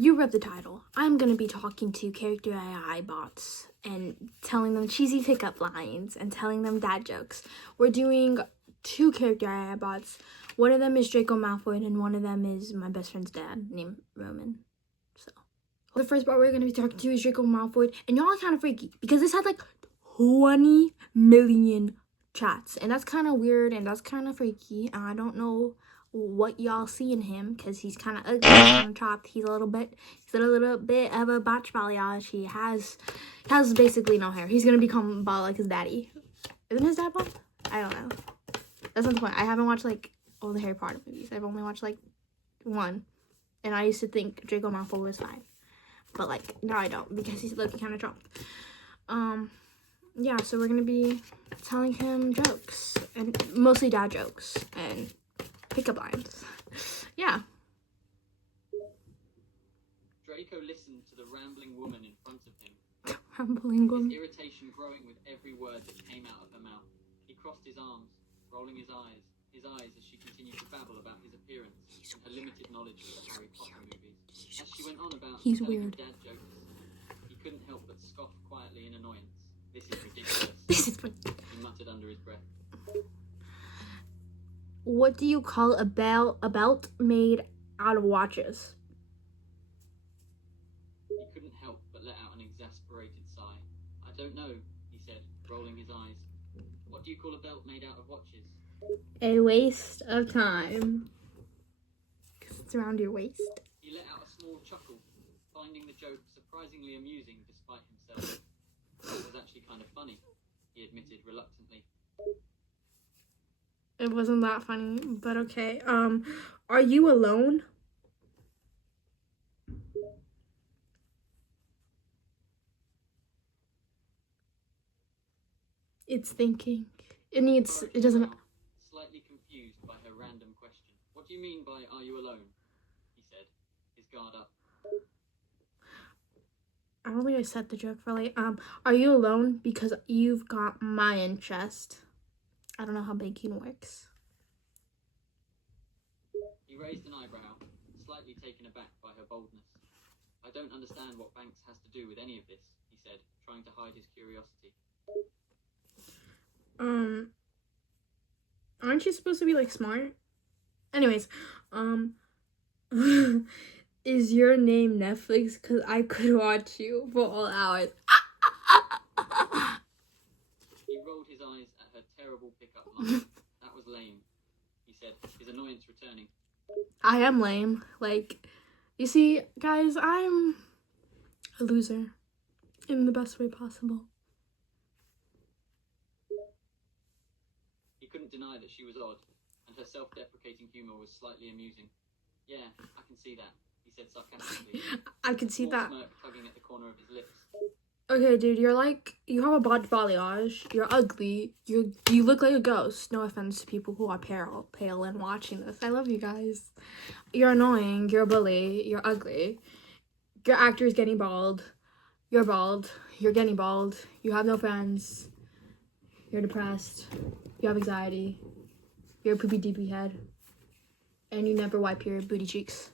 you read the title. I'm going to be talking to character AI bots and telling them cheesy pickup lines and telling them dad jokes. We're doing 2 character AI bots. One of them is Draco Malfoy and one of them is my best friend's dad named Roman. So the first bot we're going to be talking to is Draco Malfoy, and y'all are kind of freaky because this had like 20 million chats, and that's kind of weird and that's kind of freaky, and I don't know what y'all see in him because he's kind of ugly on top. He's a little bit of a botch balayage. He has basically no hair. He's gonna become bald like his daddy. Isn't his dad bald? I don't know. That's not the point. I haven't watched like all the Harry Potter movies. I've only watched like 1, and I used to think Draco Malfoy was fine, but like now I don't because he's looking kind of drunk. Yeah, so we're gonna be telling him jokes, and mostly dad jokes and pickup lines. Yeah. Draco listened to the rambling woman in front of him. Rambling woman. His irritation growing with every word that came out of her mouth. He crossed his arms, rolling his eyes as she continued to babble about his appearance and her limited knowledge of the Harry Potter movies. As she went on about telling him dad jokes, he couldn't help but scoff quietly in annoyance. This is ridiculous. He muttered under his breath. What do you call a belt made out of watches? He couldn't help but let out an exasperated sigh. I don't know, he said, rolling his eyes. What do you call a belt made out of watches? A waste of time. Because it's around your waist. He let out a small chuckle, finding the joke surprisingly amusing despite himself. It was actually kind of funny, he admitted reluctantly. It wasn't that funny, but okay. Are you alone? It's thinking. It doesn't... Slightly confused by her random question. What do you mean by, are you alone? He said, his guard up. I don't think I said the joke really. Are you alone because you've got my interest? I don't know how banking works. He raised an eyebrow, slightly taken aback by her boldness. I don't understand what Banks has to do with any of this, he said, trying to hide his curiosity. Aren't you supposed to be like smart? Anyways, is your name Netflix? Because I could watch you for all hours. He rolled his eyes at her terrible pickup line. That was lame, he said, his annoyance returning. I am lame. Like, you see, guys, I'm a loser in the best way possible. He couldn't deny that she was odd, and her self-deprecating humor was slightly amusing. Yeah, I can see that, he said sarcastically. I can see that. Smirk tugging at the corner of his lips. Okay, dude, you have a botch balayage. You're ugly. You look like a ghost. No offense to people who are pale and watching this. I love you guys. You're annoying. You're a bully. You're ugly. Your actor is getting bald. You're bald. You're getting bald. You have no friends. You're depressed. You have anxiety. You're a poopy deepy head. And you never wipe your booty cheeks.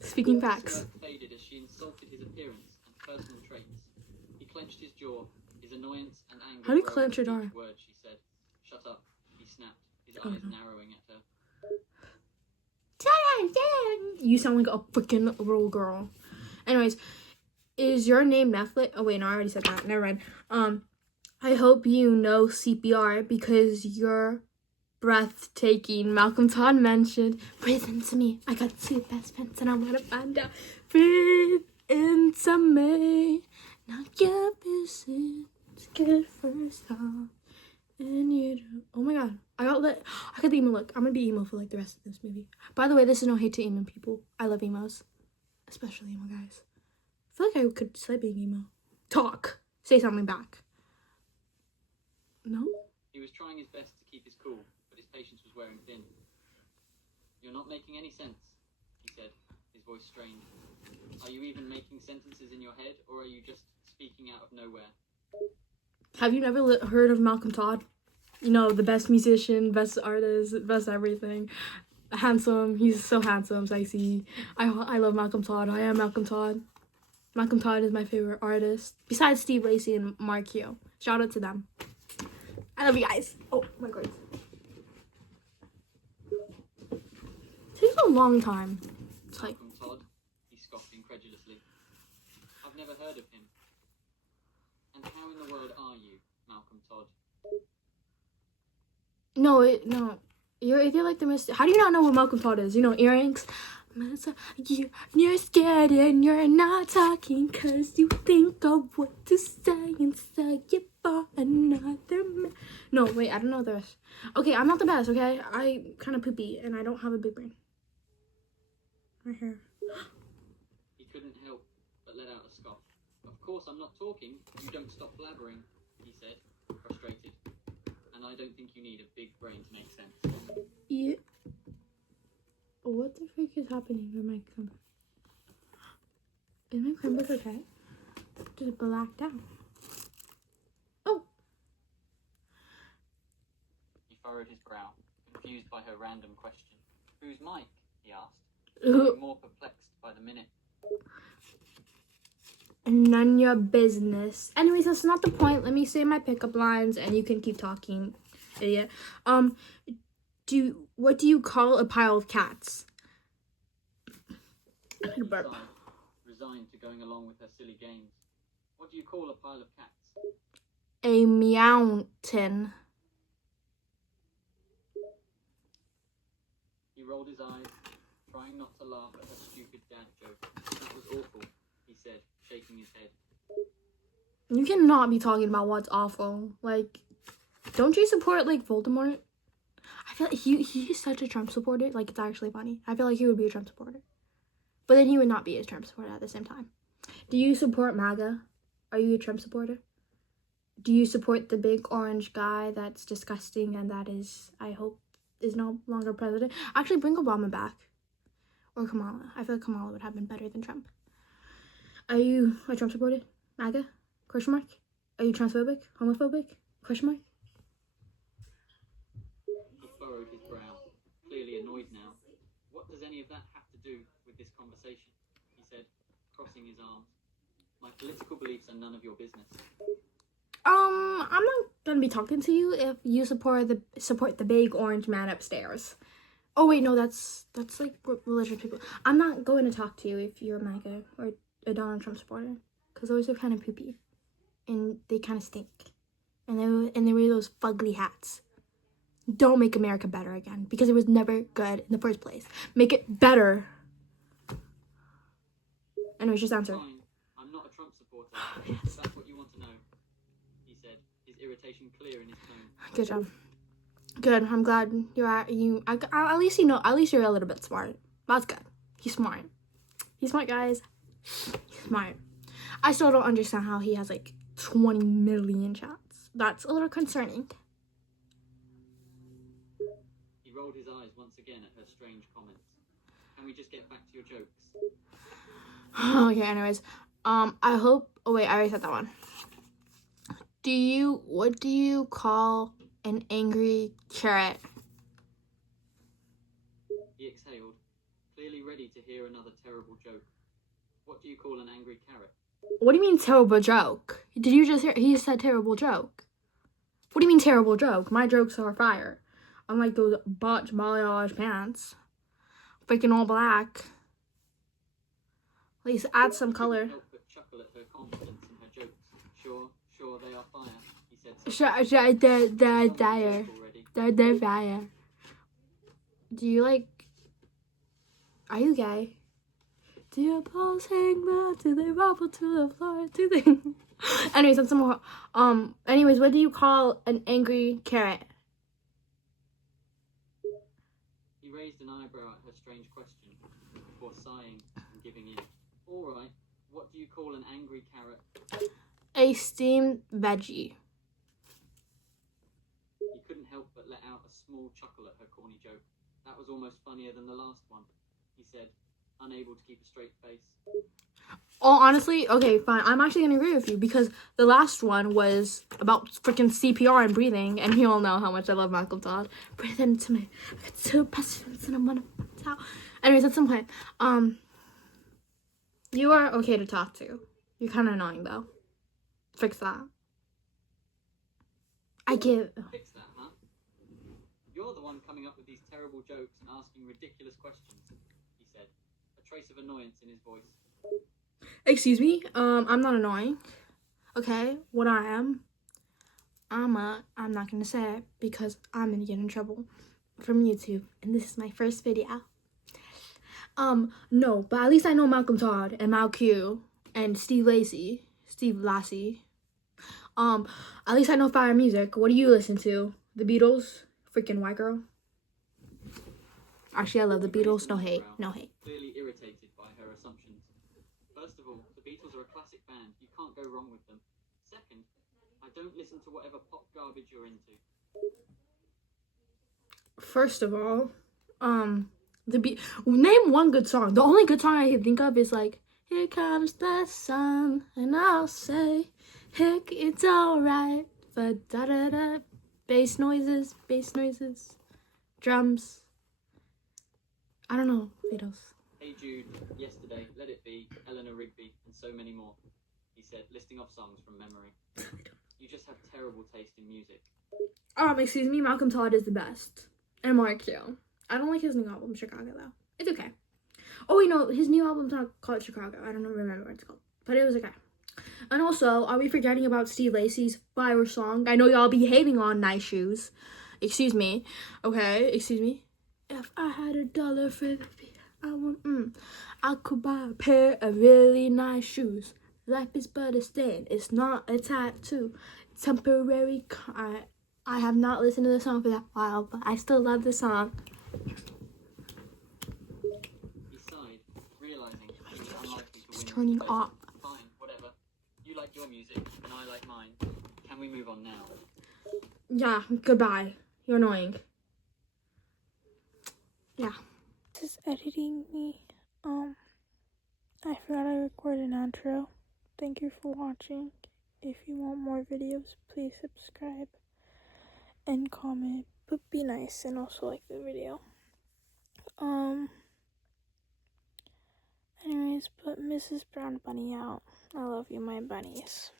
Speaking facts. Faded as she insulted his appearance and personal traits. He clenched his jaw, his annoyance and anger. How do you clench your jaw? Word, she said. Shut up, he snapped, his eyes narrowing at her. You sound like a freaking little girl. Anyways, is your name Netflix? Oh wait, no, I already said that. Never mind. I hope you know CPR because you're breathtaking. Malcolm Todd mentioned, breathe into me. I got 2 best friends and I want to find out. Breathe into me. Now your vision is good first off. And you do. Oh my god. I got the emo look. I'm gonna be emo for like the rest of this movie. By the way, this is no hate to emo people. I love emos. Especially emo guys. I feel like I could say being emo. Talk. Say something back. No? He was trying his best to keep his cool, but his patience was wearing thin. You're not making any sense, he said, his voice strained. Are you even making sentences in your head, or are you just speaking out of nowhere? Have you never heard of Malcolm Todd? You know, the best musician, best artist, best everything. Handsome. He's so handsome, sexy. I love Malcolm Todd. I am Malcolm Todd. Malcolm Todd is my favorite artist. Besides Steve Lacy and Mark Hugh. Shout out to them. I love you guys. Oh my god. Takes a long time. It's like Malcolm Todd, he scoffed incredulously. I've never heard of him. And how in the world are you, Malcolm Todd? no. You're like the most. How do you not know what Malcolm Todd is? You know, earrings. You're scared and you're not talking because you think of what to say and say it for another man. No, wait, I don't know the rest. Okay, I'm not the best, okay? I kind of poopy and I don't have a big brain. Right here. He couldn't help but let out a scoff. Of course I'm not talking. You don't stop blabbering, he said, frustrated. And I don't think you need a big brain to make sense. Yeah. What the freak is happening with my camera? Is my Chromebook okay? Just blacked out. Oh! He furrowed his brow, confused by her random question. Who's Mike? He asked, Ugh. more perplexed by the minute. None your business. Anyways, that's not the point. Let me say my pickup lines and you can keep talking, idiot. What do you call a pile of cats? He sighed, resigned to going along with her silly games. What do you call a pile of cats? A mountain. He rolled his eyes, trying not to laugh at her stupid dad joke. That was awful, he said, shaking his head. You cannot be talking about what's awful. Like, don't you support, like, Voldemort? I feel like he's such a Trump supporter. Like, it's actually funny. I feel like he would be a Trump supporter. But then he would not be a Trump supporter at the same time. Do you support MAGA? Are you a Trump supporter? Do you support the big orange guy that's disgusting and that is, I hope, is no longer president? Actually, bring Obama back. Or Kamala. I feel like Kamala would have been better than Trump. Are you a Trump supporter? MAGA? Question mark? Are you transphobic? Homophobic? Question mark? He furrowed his brow, clearly annoyed now. What does any of that have to do with this conversation? He said, crossing his arms. My political beliefs are none of your business. I'm not gonna be talking to you if you support the big orange man upstairs. Oh wait, no, that's like religious people. I'm not going to talk to you if you're a MAGA or a Donald Trump supporter, because those are kind of poopy, and they kind of stink, and they wear those fugly hats. Don't make America better again, because it was never good in the first place. Make it better. Anyways, just answer. Fine. I'm not a Trump supporter. Yes. If that's what you want to know, he said, his irritation clear in his tone. Good job. Good. I'm glad at least you know. At least you're a little bit smart. That's good. He's smart. He's smart, guys. He's smart. I still don't understand how he has like 20 million chats. That's a little concerning. He rolled his eyes once again at her strange comments. Can we just get back to your jokes? Okay. Anyways, I hope. Oh wait, I already said that one. What do you call an angry carrot? He exhaled, clearly ready to hear another terrible joke. What do you call an angry carrot? What do you mean terrible joke? Did you just hear? He said terrible joke. What do you mean terrible joke? My jokes are fire. Unlike those botch balayage pants. Freaking all black. At least add some color. He couldn't help but chuckle at her confidence in her jokes. Sure, they are fire, he said. They're fire. Do you like... Are you gay? Do your balls hang low? Do they wobble to the floor? Do they... Anyways, that's some more... Anyways, what do you call an angry carrot? He raised an eyebrow at her strange question, before sighing and giving in. All right, what do you call an angry carrot? A steamed veggie. He couldn't help but let out a small chuckle at her corny joke. That was almost funnier than the last one, he said, unable to keep a straight face. Oh, honestly, okay, fine. I'm actually gonna agree with you because the last one was about freaking CPR and breathing, and you all know how much I love Malcolm Todd. Breathe into me. I got two pestilence and I'm gonna out. Anyways, at some point, you are okay to talk to. You're kind of annoying though. Fix that. I give. Fix that, huh? You're the one coming up with these terrible jokes and asking ridiculous questions, he said, a trace of annoyance in his voice. Excuse me. I'm not annoying. Okay, what I am. I'm not gonna say it because I'm gonna get in trouble from YouTube, and this is my first video. No, but at least I know Malcolm Todd and Mal Q and Steve Lassie. At least I know Fire Music. What do you listen to? The Beatles? Freaking white girl. Actually, I love the Beatles. No hate. No hate. Clearly irritated by her assumptions. First of all, the Beatles are a classic band. You can't go wrong with them. Second, I don't listen to whatever pop garbage you're into. First of all, name one good song. The only good song I can think of is like, here comes the sun, and I'll say, heck, it's alright. But da da da, bass noises, drums. I don't know, Beatles. Hey Jude, Yesterday, Let It Be, Eleanor Rigby, and so many more, he said, listing off songs from memory. You just have terrible taste in music. Excuse me, Malcolm Todd is the best. And Mark Q. I don't like his new album, Chicago, though. It's okay. Oh, wait, no, his new album's not called Chicago. I don't remember what it's called. But it was okay. And also, are we forgetting about Steve Lacy's Fire song? I know y'all be hating on Nice Shoes. Excuse me. Okay, excuse me. If I had $1 for the beat, I could buy a pair of really nice shoes. Life is but a stain. It's not a tattoo. Temporary. I have not listened to the song for that while, but I still love the song. He sighed, realizing he was unlikely to win. Turning off. Fine, whatever. You like your music, and I like mine. Can we move on now? Yeah, goodbye. You're annoying. Yeah. This is editing me. I forgot I recorded an outro. Thank you for watching. If you want more videos, please subscribe and comment, but be nice and also like the video. Anyways, put Mrs. Brown Bunny out. I love you, my bunnies.